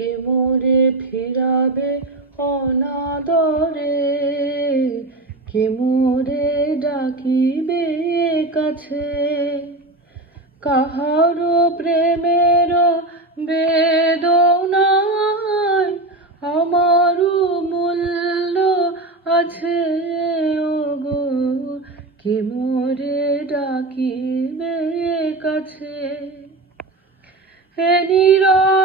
কে মোরে ফিরাবে অনাদরে, কে মোরে ডাকিবে কাছে। কাহারো প্রেমের বেদনায় আমারও মূল্য আছে ওগো, কে মোরে ডাকিবে কাছে। হে নীরব